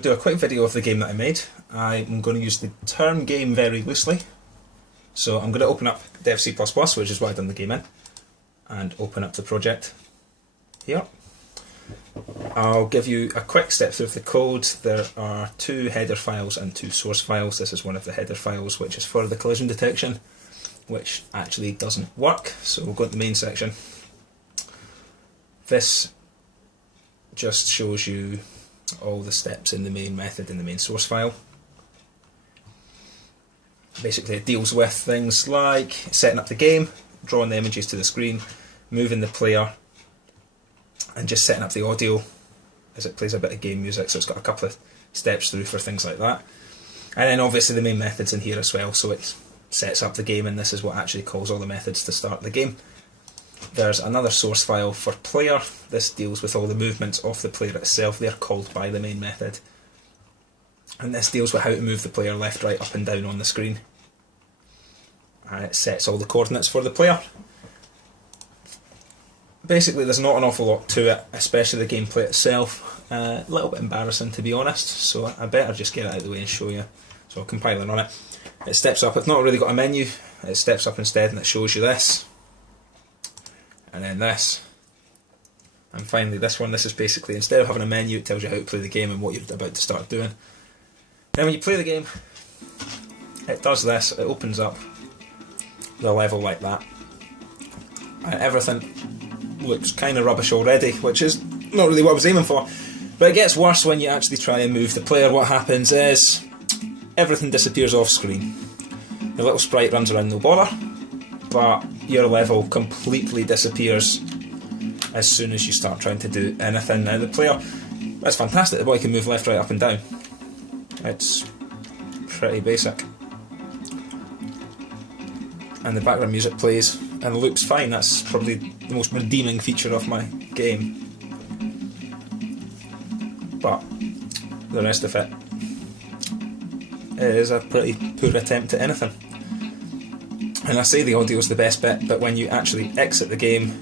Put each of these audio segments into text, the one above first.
Do a quick video of the game that I made. I'm going to use the term game very loosely. So I'm going to open up Dev C++, which is what I've done the game in, and open up the project here. I'll give you a quick step through of the code. There are 2 header files and 2 source files. This is one of the header files, which is for the collision detection, which actually doesn't work. So we'll go to the main section. This just shows you all the steps in the main method in the main source file. Basically it deals with things like setting up the game, drawing the images to the screen, moving the player, and just setting up the audio as it plays a bit of game music. So it's got a couple of steps through for things like that. And then obviously the main method's in here as well, so it sets up the game, and this is what actually calls all the methods to start the game. There's another source file for player. This deals with all the movements of the player itself. They're called by the main method. And this deals with how to move the player left, right, up and down on the screen. And it sets all the coordinates for the player. Basically there's not an awful lot to it, especially the gameplay itself. A little bit embarrassing, to be honest, so I better just get it out of the way and show you. So I'll compile it on it. It steps up. It's not really got a menu. It steps up instead and it shows you this. And then this. And finally this one. This is basically, instead of having a menu, it tells you how to play the game and what you're about to start doing. Then when you play the game, it does this. It opens up the level like that. And everything looks kind of rubbish already, which is not really what I was aiming for. But it gets worse when you actually try and move the player. What happens is everything disappears off screen. The little sprite runs around no bother, but your level completely disappears as soon as you start trying to do anything. Now the player, that's fantastic, the boy can move left, right, up and down. It's pretty basic. And the background music plays and looks fine. That's probably the most redeeming feature of my game. But the rest of it is a pretty poor attempt at anything. And I say the audio is the best bit, but when you actually exit the game,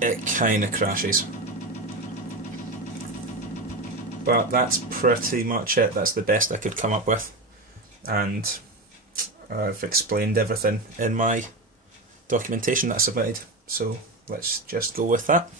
it kind of crashes. But that's pretty much it. That's the best I could come up with. And I've explained everything in my documentation that I submitted. So let's just go with that.